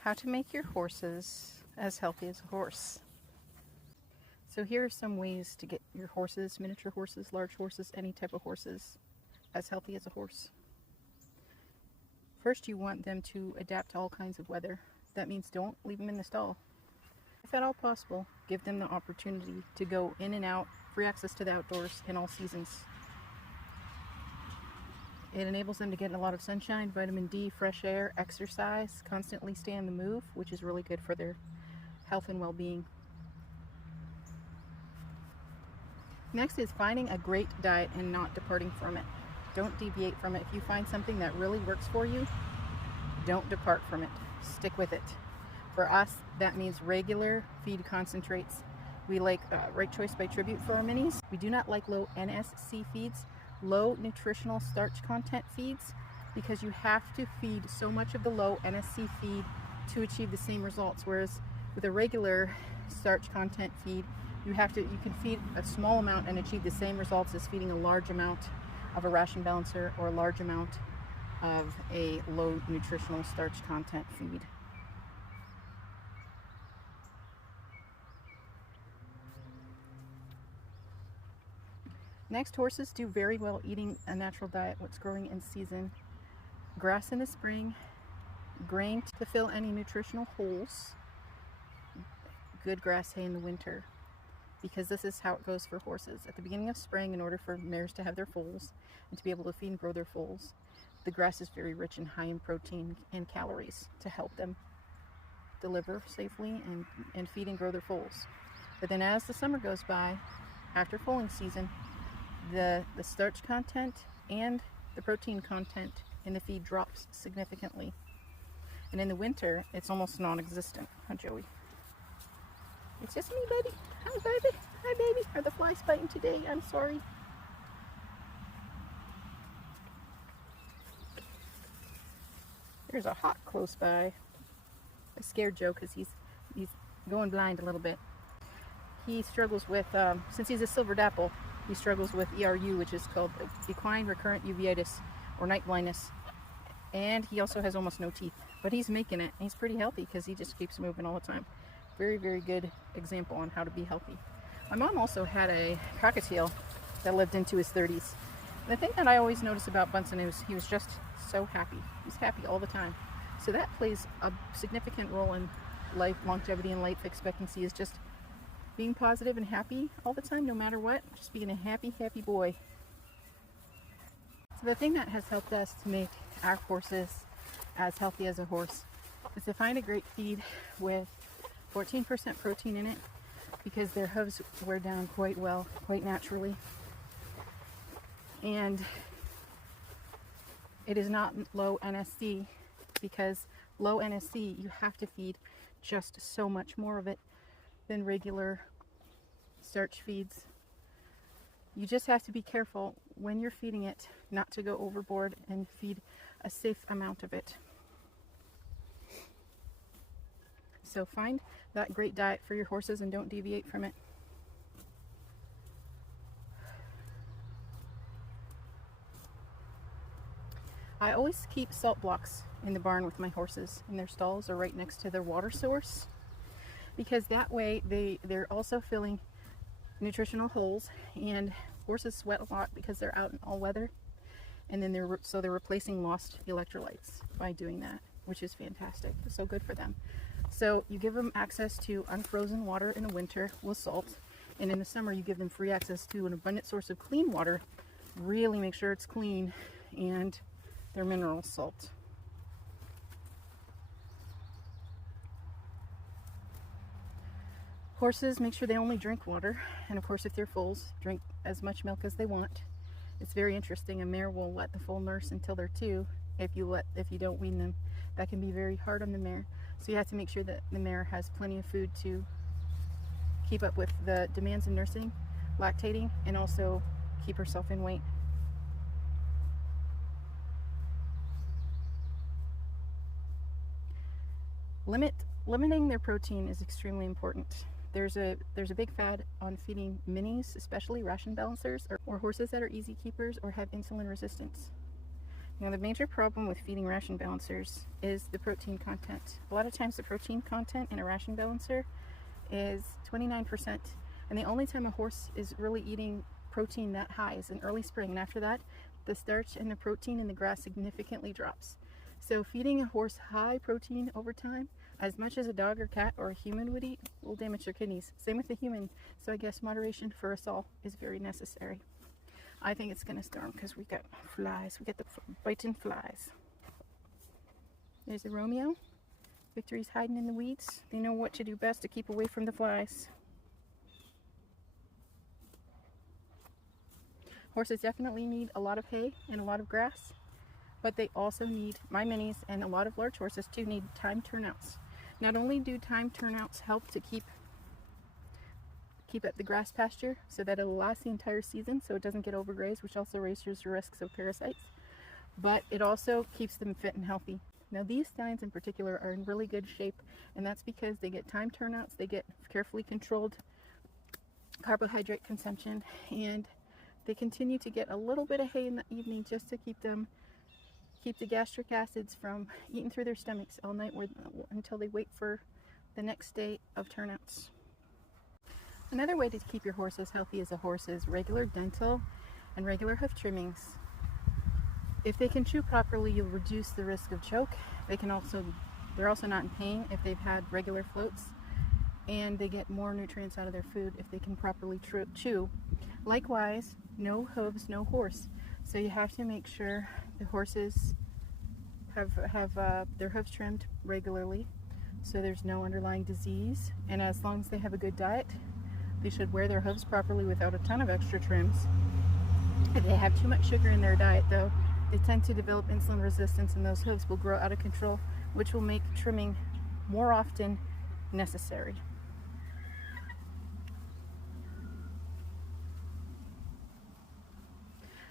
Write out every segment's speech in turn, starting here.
How to make your horses as healthy as a horse. So here are some ways to get your horses, miniature horses, large horses, any type of horses, as healthy as a horse. First, you want them to adapt to all kinds of weather. That means don't leave them in the stall. If at all possible, give them the opportunity to go in and out, free access to the outdoors in all seasons. It enables them to get a lot of sunshine, vitamin D, fresh air, exercise, constantly stay on the move, which is really good for their health and well-being. Next is finding a great diet and not departing from it. Don't deviate from it. If you find something that really works for you, don't depart from it. Stick with it. For us, that means regular feed concentrates. We like Right Choice by Tribute for our minis. We do not like low NSC feeds, low nutritional starch content feeds, because you have to feed so much of the low NSC feed to achieve the same results. Whereas with a regular starch content feed, you can feed a small amount and achieve the same results as feeding a large amount of a ration balancer or a large amount of a low nutritional starch content feed. Next, horses do very well eating a natural diet, what's growing in season. Grass in the spring, grain to fill any nutritional holes, good grass hay in the winter, because this is how it goes for horses. At the beginning of spring, in order for mares to have their foals and to be able to feed and grow their foals, the grass is very rich and high in protein and calories to help them deliver safely and feed and grow their foals. But then as the summer goes by, after foaling season, the starch content and the protein content in the feed drops significantly. And in the winter, it's almost non-existent. Huh, Joey? It's just me, baby. Hi, baby. Hi, baby. Are the flies biting today? I'm sorry. There's a hawk close by. I scared Joe because he's going blind a little bit. He struggles with, since he's a silver dapple, he struggles with ERU, which is called equine recurrent uveitis, or night blindness. And he also has almost no teeth. But he's making it. He's pretty healthy because he just keeps moving all the time. Very, very good example on how to be healthy. My mom also had a cockatiel that lived into his 30s. And the thing that I always noticed about Bunsen is he was just so happy. He's happy all the time. So that plays a significant role in life longevity and life expectancy, is just being positive and happy all the time, no matter what. Just being a happy, happy boy. So the thing that has helped us to make our horses as healthy as a horse is to find a great feed with 14% protein in it, because their hooves wear down quite well, quite naturally. And it is not low NSC, because low NSC, you have to feed just so much more of it than regular starch feeds. You just have to be careful when you're feeding it not to go overboard and feed a safe amount of it. So find that great diet for your horses and don't deviate from it. I always keep salt blocks in the barn with my horses in their stalls or right next to their water source, because that way they're also filling nutritional holes, and horses sweat a lot because they're out in all weather, and then they're replacing lost electrolytes by doing that, which is fantastic. It's so good for them. So you give them access to unfrozen water in the winter with salt, and in the summer you give them free access to an abundant source of clean water. Really make sure it's clean, and their mineral salt. Horses, make sure they only drink water, and of course if they're foals, drink as much milk as they want. It's very interesting. A mare will let the foal nurse until they're 2. If you don't wean them, that can be very hard on the mare. So you have to make sure that the mare has plenty of food to keep up with the demands of nursing, lactating, and also keep herself in weight. Limiting their protein is extremely important. There's a big fad on feeding minis, especially ration balancers, or horses that are easy keepers or have insulin resistance. Now, the major problem with feeding ration balancers is the protein content. A lot of times the protein content in a ration balancer is 29%, and the only time a horse is really eating protein that high is in early spring, and after that the starch and the protein in the grass significantly drops. So feeding a horse high protein over time, as much as a dog or cat or a human would eat, will damage their kidneys. Same with the human. So I guess moderation for us all is very necessary. I think it's gonna storm because we got flies. We got the biting flies. There's the Romeo. Victory's hiding in the weeds. They know what to do best to keep away from the flies. Horses definitely need a lot of hay and a lot of grass, but they also need, my minis and a lot of large horses too, need time turnouts. Not only do time turnouts help to keep up the grass pasture so that it'll last the entire season so it doesn't get overgrazed, which also raises your risks of parasites, but it also keeps them fit and healthy. Now these steins in particular are in really good shape, and that's because they get time turnouts, they get carefully controlled carbohydrate consumption, and they continue to get a little bit of hay in the evening just to keep the gastric acids from eating through their stomachs all night until they wait for the next day of turnouts. Another way to keep your horse as healthy as a horse is regular dental and regular hoof trimmings. If they can chew properly, you'll reduce the risk of choke. They're also not in pain if they've had regular floats, and they get more nutrients out of their food if they can properly chew. Likewise, no hooves, no horse. So you have to make sure the horses have their hooves trimmed regularly so there's no underlying disease, and as long as they have a good diet, they should wear their hooves properly without a ton of extra trims. If they have too much sugar in their diet though, they tend to develop insulin resistance and those hooves will grow out of control, which will make trimming more often necessary.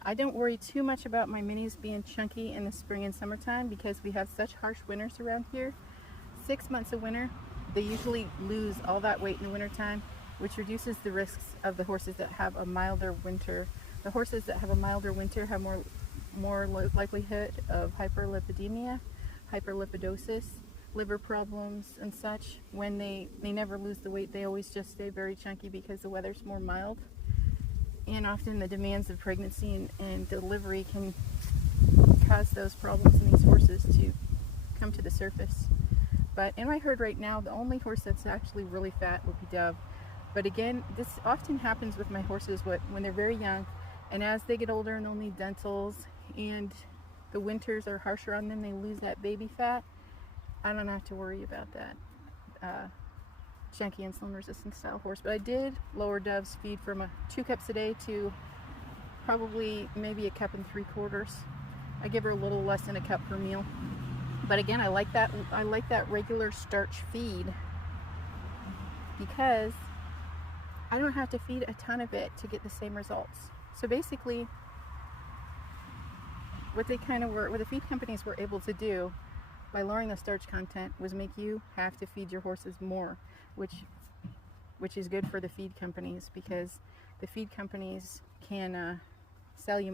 I don't worry too much about my minis being chunky in the spring and summertime because we have such harsh winters around here. 6 months of winter, they usually lose all that weight in the wintertime, which reduces the risks of the horses that have a milder winter. The horses that have a milder winter have more likelihood of hyperlipidemia, hyperlipidosis, liver problems and such. When they never lose the weight, they always just stay very chunky because the weather's more mild. And often the demands of pregnancy and delivery can cause those problems in these horses to come to the surface. But in my herd right now, the only horse that's actually really fat would be Dove. But again, this often happens with my horses when they're very young, and as they get older and they'll need dentals and the winters are harsher on them, they lose that baby fat. I don't have to worry about that chunky insulin resistant style horse. But I did lower Dove's feed from 2 cups a day to probably maybe 1 3/4 cups. I give her a little less than 1 cup per meal. But again, I like that regular starch feed because I don't have to feed a ton of it to get the same results. So basically, what the feed companies were able to do by lowering the starch content was make you have to feed your horses more, which is good for the feed companies because the feed companies can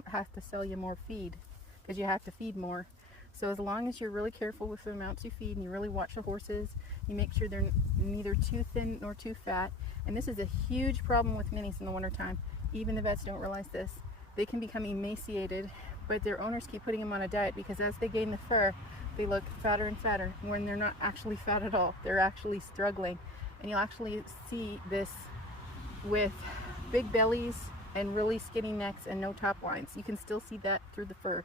have to sell you more feed because you have to feed more. So as long as you're really careful with the amounts you feed and you really watch the horses, you make sure they're neither too thin nor too fat. And this is a huge problem with minis in the wintertime. Even the vets don't realize this. They can become emaciated, but their owners keep putting them on a diet because as they gain the fur, they look fatter and fatter when they're not actually fat at all. They're actually struggling. And you'll actually see this with big bellies and really skinny necks and no top lines. You can still see that through the fur.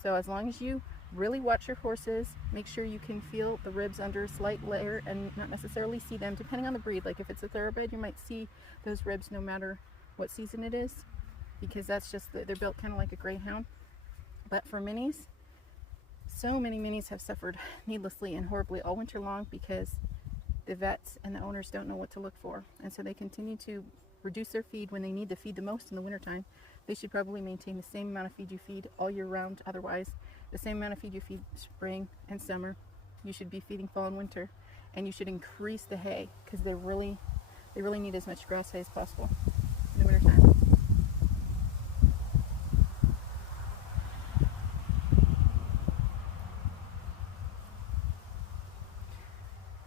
So as long as you really watch your horses, make sure you can feel the ribs under a slight layer and not necessarily see them, depending on the breed. Like if it's a thoroughbred, you might see those ribs no matter what season it is, because that's just, they're built kind of like a greyhound. But for minis, so many minis have suffered needlessly and horribly all winter long because the vets and the owners don't know what to look for. And so they continue to reduce their feed when they need to feed the most in the wintertime. They should probably maintain the same amount of feed you feed all year round. Otherwise, the same amount of feed you feed spring and summer, you should be feeding fall and winter. And you should increase the hay because they really need as much grass hay as possible in the wintertime.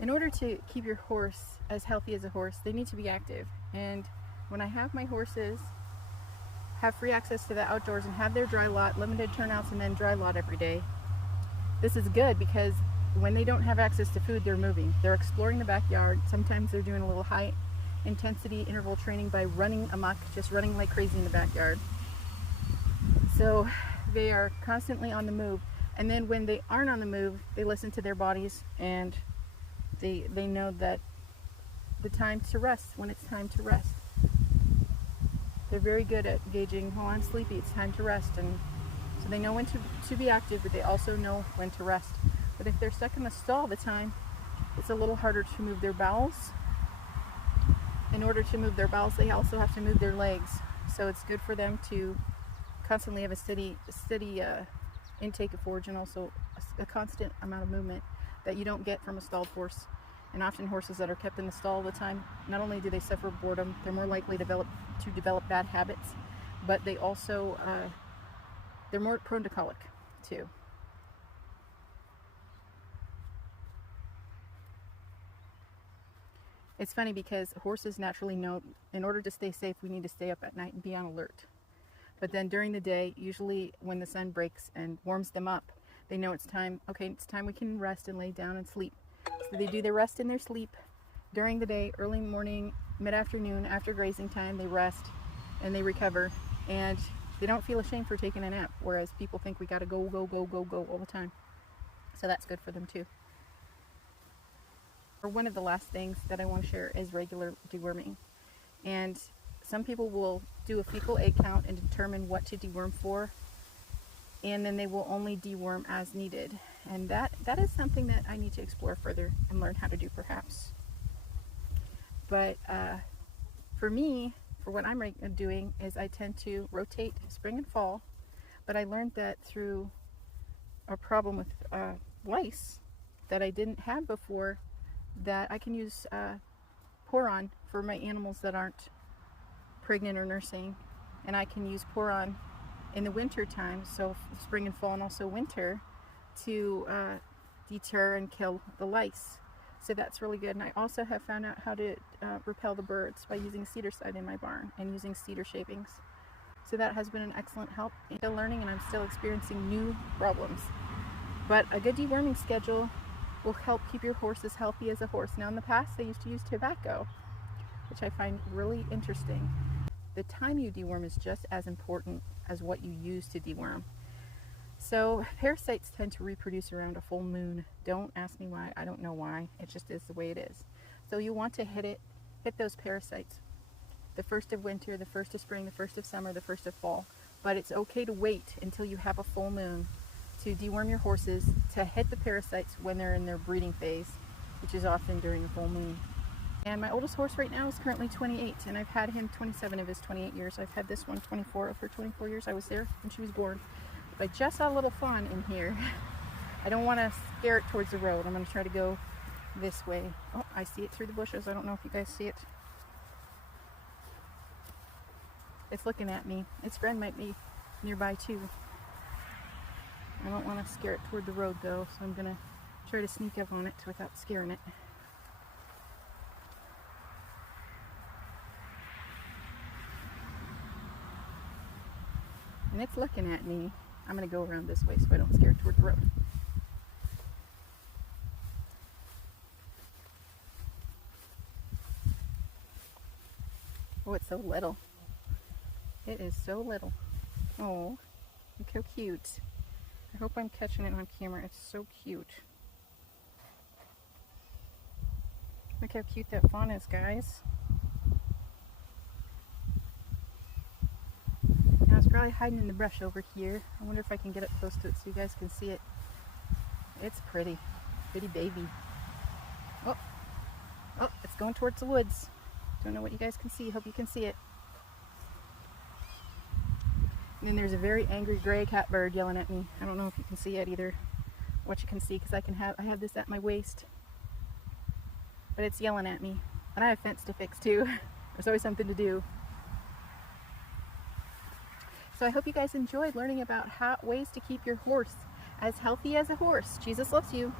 In order to keep your horse as healthy as a horse, they need to be active. And when I have my horses have free access to the outdoors and have their dry lot, limited turnouts, and then dry lot every day, this is good because when they don't have access to food, they're moving. They're exploring the backyard. Sometimes they're doing a little high intensity interval training by running amok, just running like crazy in the backyard. So they are constantly on the move. And then when they aren't on the move, they listen to their bodies, and they know that the time to rest, when it's time to rest. They're very good at gauging, oh, I'm sleepy, it's time to rest. And so they know when to be active, but they also know when to rest. But if they're stuck in the stall all the time, it's a little harder to move their bowels. In order to move their bowels, they also have to move their legs. So it's good for them to constantly have a steady intake of forage, and also a constant amount of movement that you don't get from a stalled horse. And often horses that are kept in the stall all the time, not only do they suffer boredom, they're more likely to develop bad habits, but they also they're more prone to colic too. It's funny because horses naturally know in order to stay safe, we need to stay up at night and be on alert. But then during the day, usually when the sun breaks and warms them up, they know it's time, okay, it's time we can rest and lay down and sleep. So they do their rest and their sleep during the day, early morning, mid-afternoon, after grazing time, they rest and they recover. And they don't feel ashamed for taking a nap, whereas people think we gotta go all the time. So that's good for them too. One of the last things that I want to share is regular deworming. And some people will do a fecal egg count and determine what to deworm for, and then they will only deworm as needed. And that is something that I need to explore further and learn how to do perhaps. But for me, for what I'm doing is I tend to rotate spring and fall, but I learned that through a problem with lice that I didn't have before, that I can use Poron for my animals that aren't pregnant or nursing, and I can use Poron in the winter time, so spring and fall and also winter, to deter and kill the lice. So that's really good. And I also have found out how to repel the birds by using cedarcide in my barn and using cedar shavings. So that has been an excellent help. I'm still learning and I'm still experiencing new problems. But a good deworming schedule will help keep your horse as healthy as a horse. Now in the past, they used to use tobacco, which I find really interesting. The time you deworm is just as important as what you use to deworm. So parasites tend to reproduce around a full moon. Don't ask me why, I don't know why, it just is the way it is. So you want to hit those parasites the first of winter, the first of spring, the first of summer, the first of fall. But it's okay to wait until you have a full moon to deworm your horses, to hit the parasites when they're in their breeding phase, which is often during a full moon. And my oldest horse right now is currently 28, and I've had him 27 of his 28 years. I've had this one 24 of her 24 years. I was there when she was born. But I just saw a little fawn in here. I don't want to scare it towards the road. I'm going to try to go this way. Oh, I see it through the bushes. I don't know if you guys see it. It's looking at me. Its friend might be nearby too. I don't want to scare it toward the road though, so I'm going to try to sneak up on it without scaring it. And it's looking at me. I'm going to go around this way so I don't scare it toward the road. Oh, it's so little. It is so little. Oh, look how cute. I hope I'm catching it on camera. It's so cute. Look how cute that fawn is, guys. Now it's probably hiding in the brush over here. I wonder if I can get up close to it so you guys can see it. It's pretty. Pretty baby. Oh, it's going towards the woods. Don't know what you guys can see. Hope you can see it. And then there's a very angry gray catbird yelling at me. I don't know if you can see it either. What you can see, because I have this at my waist. But it's yelling at me. And I have fence to fix too. There's always something to do. So I hope you guys enjoyed learning about ways to keep your horse as healthy as a horse. Jesus loves you.